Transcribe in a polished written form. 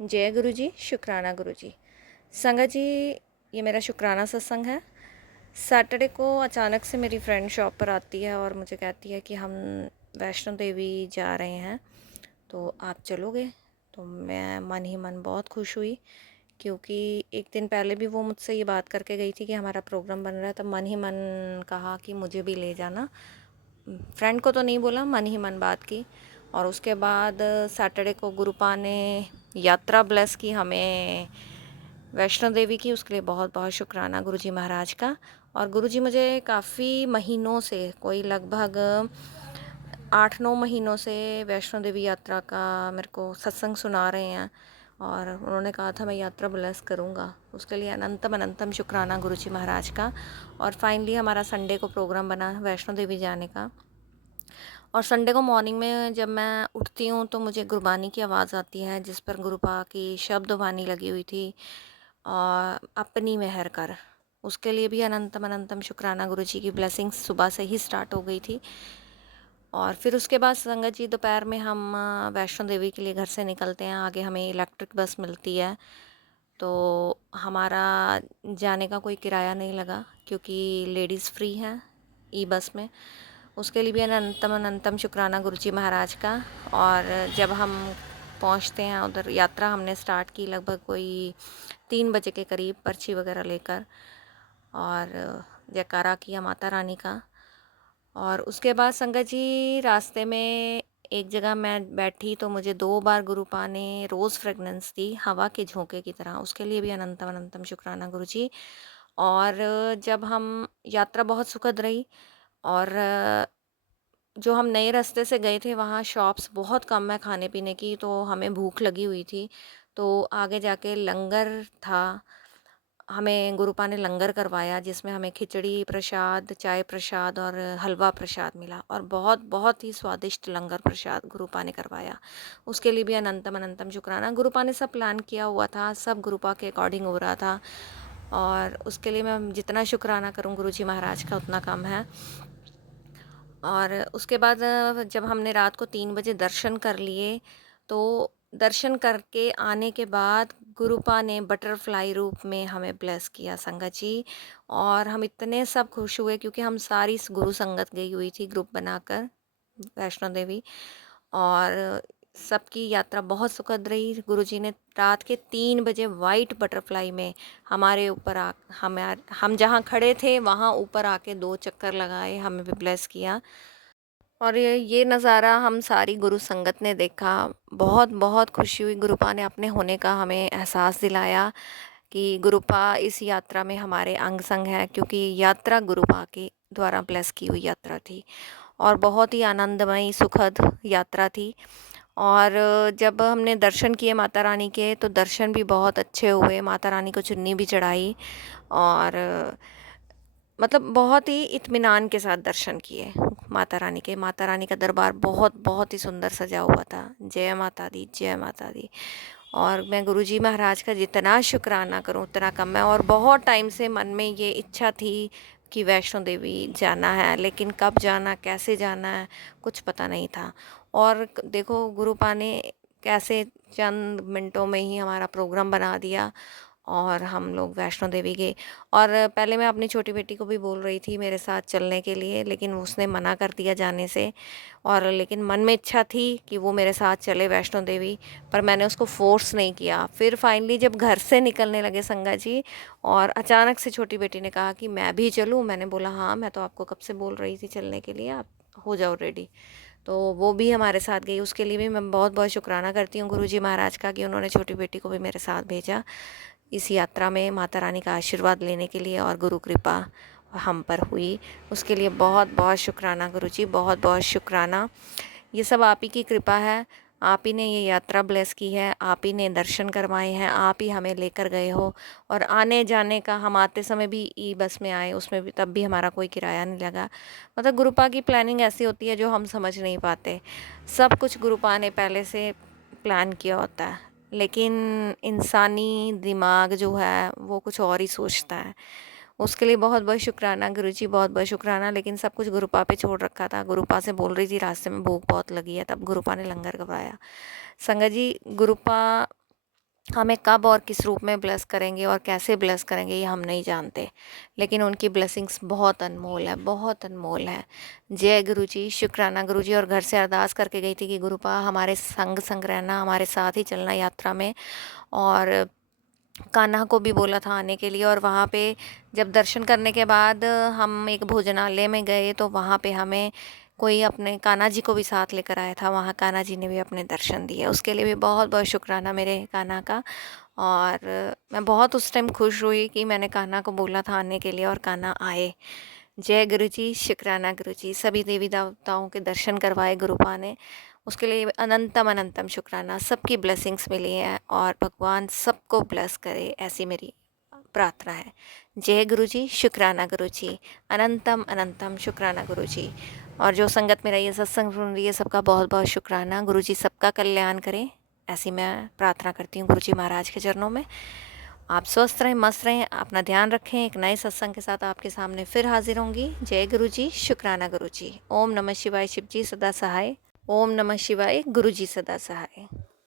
जय गुरु जी, शुक्राना गुरु जी। संगत जी, ये मेरा शुक्राना सत्संग है। सैटरडे को अचानक से मेरी फ्रेंड शॉप पर आती है और मुझे कहती है कि हम वैष्णो देवी जा रहे हैं, तो आप चलोगे? तो मैं मन ही मन बहुत खुश हुई, क्योंकि एक दिन पहले भी वो मुझसे ये बात करके गई थी कि हमारा प्रोग्राम बन रहा है। तब मन ही मन कहा कि मुझे भी ले जाना। फ्रेंड को तो नहीं बोला, मन ही मन बात की। और उसके बाद सैटरडे को गुरुपा ने यात्रा ब्लेस की हमें वैष्णो देवी की। उसके लिए बहुत बहुत शुक्राना गुरु जी महाराज का। और गुरु जी मुझे काफ़ी महीनों से, कोई लगभग 8-9 महीनों से वैष्णो देवी यात्रा का मेरे को सत्संग सुना रहे हैं, और उन्होंने कहा था मैं यात्रा ब्लेस करूँगा। उसके लिए अनंतम अनंतम शुक्राना गुरु जी महाराज का। और फाइनली हमारा संडे को प्रोग्राम बना वैष्णो देवी जाने का। और संडे को मॉर्निंग में जब मैं उठती हूँ तो मुझे गुरबानी की आवाज़ आती है, जिस पर गुरुपा की शब्द वाणी लगी हुई थी, और अपनी मेहर कर। उसके लिए भी अनंतम अनंतम शुक्राना गुरु जी की ब्लेसिंग्स सुबह से ही स्टार्ट हो गई थी। और फिर उसके बाद संगत जी दोपहर में हम वैष्णो देवी के लिए घर से निकलते हैं। आगे हमें इलेक्ट्रिक बस मिलती है, तो हमारा जाने का कोई किराया नहीं लगा, क्योंकि लेडीज़ फ्री हैं ई बस में। उसके लिए भी अनंतम अनंतम शुक्राना गुरु जी महाराज का। और जब हम पहुंचते हैं उधर, यात्रा हमने स्टार्ट की लगभग कोई 3 बजे के करीब, पर्ची वगैरह लेकर, और जयकारा किया माता रानी का। और उसके बाद संगत जी रास्ते में एक जगह मैं बैठी, तो मुझे 2 बार गुरुपा ने रोज़ फ्रेगनेंस दी, हवा के झोंके की तरह। उसके लिए भी अनंतम अनंतम शुक्राना गुरु जी। और जब हम यात्रा बहुत सुखद रही। और जो हम नए रास्ते से गए थे वहाँ शॉप्स बहुत कम है खाने पीने की, तो हमें भूख लगी हुई थी। तो आगे जाके लंगर था, हमें गुरुपा ने लंगर करवाया, जिसमें हमें खिचड़ी प्रसाद, चाय प्रसाद और हलवा प्रसाद मिला। और बहुत बहुत ही स्वादिष्ट लंगर प्रसाद गुरुपा ने करवाया। उसके लिए भी अनंतम अनंतम शुक्राना। गुरुपा ने सब प्लान किया हुआ था, सब गुरुपा के अकॉर्डिंग हो रहा था, और उसके लिए मैं जितना शुक्राना करूं गुरु जी महाराज का उतना कम है। और उसके बाद जब हमने रात को 3 बजे दर्शन कर लिए, तो दर्शन करके आने के बाद गुरुपा ने बटरफ्लाई रूप में हमें ब्लेस किया संगत जी। और हम इतने सब खुश हुए, क्योंकि हम सारी गुरु संगत गई हुई थी ग्रुप बनाकर वैष्णो देवी। और सबकी यात्रा बहुत सुखद रही। गुरुजी ने रात के 3 बजे वाइट बटरफ्लाई में हमारे ऊपर हम जहाँ खड़े थे वहाँ ऊपर आके 2 चक्कर लगाए, हमें भी ब्लेस किया। और ये नज़ारा हम सारी गुरु संगत ने देखा। बहुत बहुत खुशी हुई। गुरुपा ने अपने होने का हमें एहसास दिलाया कि गुरुपा इस यात्रा में हमारे अंग संग है, क्योंकि यात्रा गुरुपा के द्वारा ब्लेस की हुई यात्रा थी, और बहुत ही आनंदमयी सुखद यात्रा थी। और जब हमने दर्शन किए माता रानी के, तो दर्शन भी बहुत अच्छे हुए। माता रानी को चुन्नी भी चढ़ाई, और मतलब बहुत ही इत्मीनान के साथ दर्शन किए माता रानी के। माता रानी का दरबार बहुत बहुत ही सुंदर सजा हुआ था। जय माता दी, जय माता दी। और मैं गुरुजी महाराज का जितना शुक्राना करूं उतना कम है। और बहुत टाइम से मन में ये इच्छा थी कि वैष्णो देवी जाना है, लेकिन कब जाना, कैसे जाना है, कुछ पता नहीं था। और देखो गुरुपा ने कैसे चंद मिनटों में ही हमारा प्रोग्राम बना दिया, और हम लोग वैष्णो देवी गए। और पहले मैं अपनी छोटी बेटी को भी बोल रही थी मेरे साथ चलने के लिए, लेकिन उसने मना कर दिया जाने से। और लेकिन मन में इच्छा थी कि वो मेरे साथ चले वैष्णो देवी, पर मैंने उसको फोर्स नहीं किया। फिर फाइनली जब घर से निकलने लगे संगा जी, और अचानक से छोटी बेटी ने कहा कि मैं भी चलूँ। मैंने बोला हाँ, मैं तो आपको कब से बोल रही थी चलने के लिए, आप हो जाओ रेडी। तो वो भी हमारे साथ गई। उसके लिए भी मैं बहुत बहुत शुक्राना करती हूँ गुरुजी महाराज का, कि उन्होंने छोटी बेटी को भी मेरे साथ भेजा इस यात्रा में माता रानी का आशीर्वाद लेने के लिए, और गुरु कृपा हम पर हुई। उसके लिए बहुत बहुत शुक्राना गुरुजी, बहुत बहुत शुक्राना। ये सब आप ही की कृपा है। आप ही ने ये यात्रा ब्लेस की है, आप ही ने दर्शन करवाए हैं, आप ही हमें लेकर गए हो। और आने जाने का, हम आते समय भी ई बस में आए, उसमें भी तब भी हमारा कोई किराया नहीं लगा। मतलब गुरुपा की प्लानिंग ऐसी होती है जो हम समझ नहीं पाते। सब कुछ गुरुपा ने पहले से प्लान किया होता है, लेकिन इंसानी दिमाग जो है वो कुछ और ही सोचता है। उसके लिए बहुत बहुत शुक्राना गुरुजी, बहुत बहुत शुक्राना। लेकिन सब कुछ गुरुपा पे छोड़ रखा था। गुरुपा से बोल रही थी रास्ते में भूख बहुत लगी है, तब गुरुपा ने लंगर करवाया। संगत जी गुरुपा हमें कब और किस रूप में ब्लेस करेंगे और कैसे ब्लेस करेंगे ये हम नहीं जानते, लेकिन उनकी ब्लेसिंग्स बहुत अनमोल है, बहुत अनमोल है। जय गुरु जी, शुक्राना गुरु जी। और घर से अरदास करके गई थी कि गुरुपा हमारे संग संग रहना, हमारे साथ ही चलना यात्रा में। और कान्हा को भी बोला था आने के लिए। और वहाँ पे जब दर्शन करने के बाद हम एक भोजनालय में गए तो वहाँ पे हमें कोई अपने कान्हा जी को भी साथ लेकर आया था। वहाँ कान्हा जी ने भी अपने दर्शन दिए, उसके लिए भी बहुत बहुत शुक्राना मेरे कान्हा का। और मैं बहुत उस टाइम खुश हुई कि मैंने कान्हा को बोला था आने के लिए और कान्हा आए। जय गुरु जी, शुक्राना गुरु जी। सभी देवी देवताओं के दर्शन करवाए गुरुपा ने, उसके लिए अनंतम अनंतम शुक्राना। सबकी ब्लेसिंग्स मिली हैं और भगवान सबको ब्लेस करे, ऐसी मेरी प्रार्थना है। जय गुरु जी, शुक्राना गुरु जी। अनंतम अनंतम शुक्राना गुरु जी। और जो संगत मेरा ये सत्संग सुन रही है, सबका बहुत बहुत शुक्राना। गुरु जी सबका कल्याण करें, ऐसी मैं प्रार्थना करती हूँ गुरु जी महाराज के चरणों में। आप स्वस्थ रहें, मस्त रहें, अपना ध्यान रखें। एक नए सत्संग के साथ आपके सामने फिर हाजिर होंगी। जय गुरु जी, शुक्राना गुरु जी। ओम नमः शिवाय, शिव जी सदा सहाय। ओम नमः शिवाय, गुरु जी सदा सहाय।